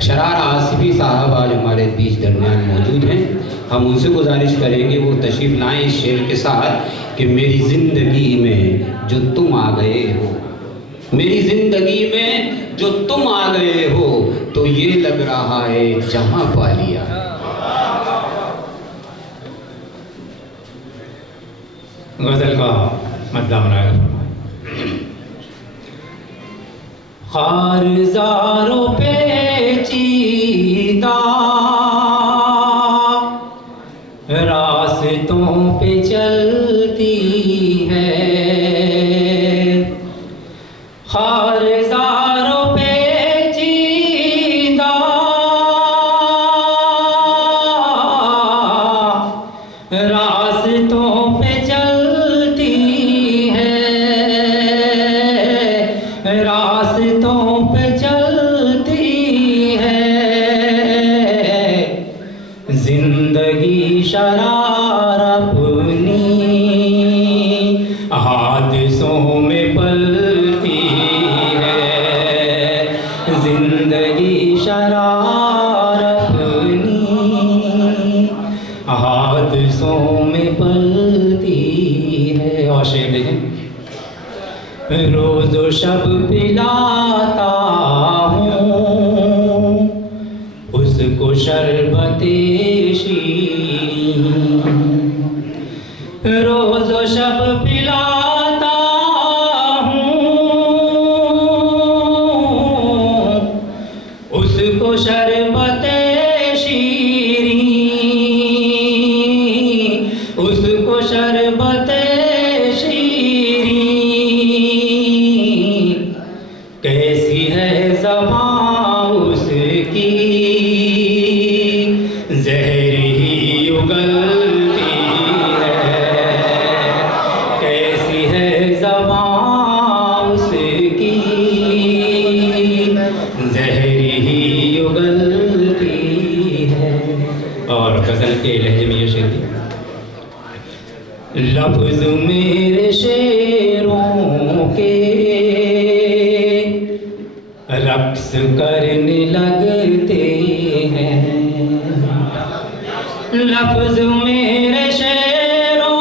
शरार आसिफी साहब आज हमारे बीच दरमियान मौजूद हैं। हम उनसे गुजारिश करेंगे वो तशरीफ़ लाएँ इस शेर के साथ कि मेरी ज़िंदगी में जो तुम आ गए हो, मेरी ज़िंदगी में जो तुम आ गए हो, तो ये लग रहा है जहाँ पा लिया। गज़ल का मतलब बनाएगा खारज़ारों पे चीता रास्तों पे चलती है, खारज़ारों पे चीता रास्तों पे चलती है, रास्तों पे चलती है। जिंदगी शरार अपनी हादसों में पलती है, जिंदगी शरार अपनी हादसों में पलती है। और शेर देखें, रोज़ो शब पिलाता हूँ उसको शरबते शीरीं, रोज़ो शब पिलाता हूँ उसको शरबते शीरीं, उसको शरबते कैसी है ज़बान उसकी ज़हर ही उगलती है, कैसी है ज़बान उसकी ज़हर ही उगलती है। और गज़ल के लहजे में ये शेर थी, लफ्ज़ मेरे शेरों के रक्स करने लगते हैं, लफ्ज़ मेरे शेरों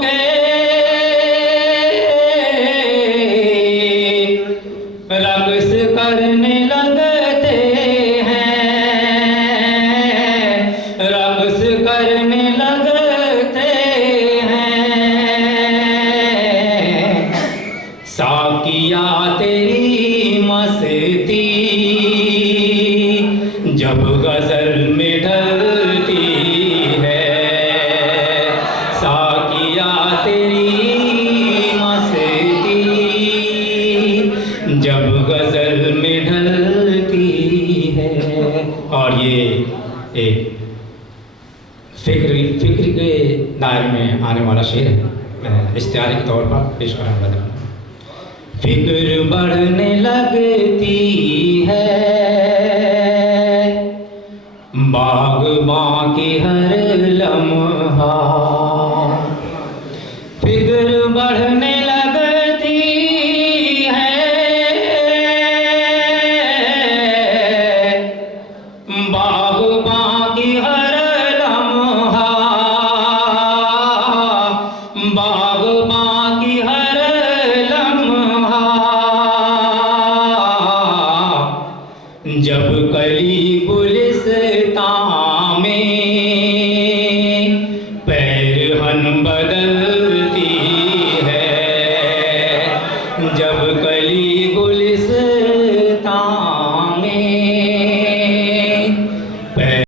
के रक्स करने लगते हैं, रक्स करने लगते हैं। साकिया तेरी मस्ती जब गज़ल में ढलती है, साकिया तेरी मस्ती जब गज़ल में ढलती है। और ये एक फिक्र के दायरे में आने वाला शेर है, मैं इश्तिहारी के तौर पर पेश कराऊंगा। फिक्र बढ़ने लगती है बाग़बां की हर लम्हा, फिक्र बढ़ने लगती है बाग़बां की हर लम्हा, बाग़बां की हर लम्हा। जब कली गुलिस्तां में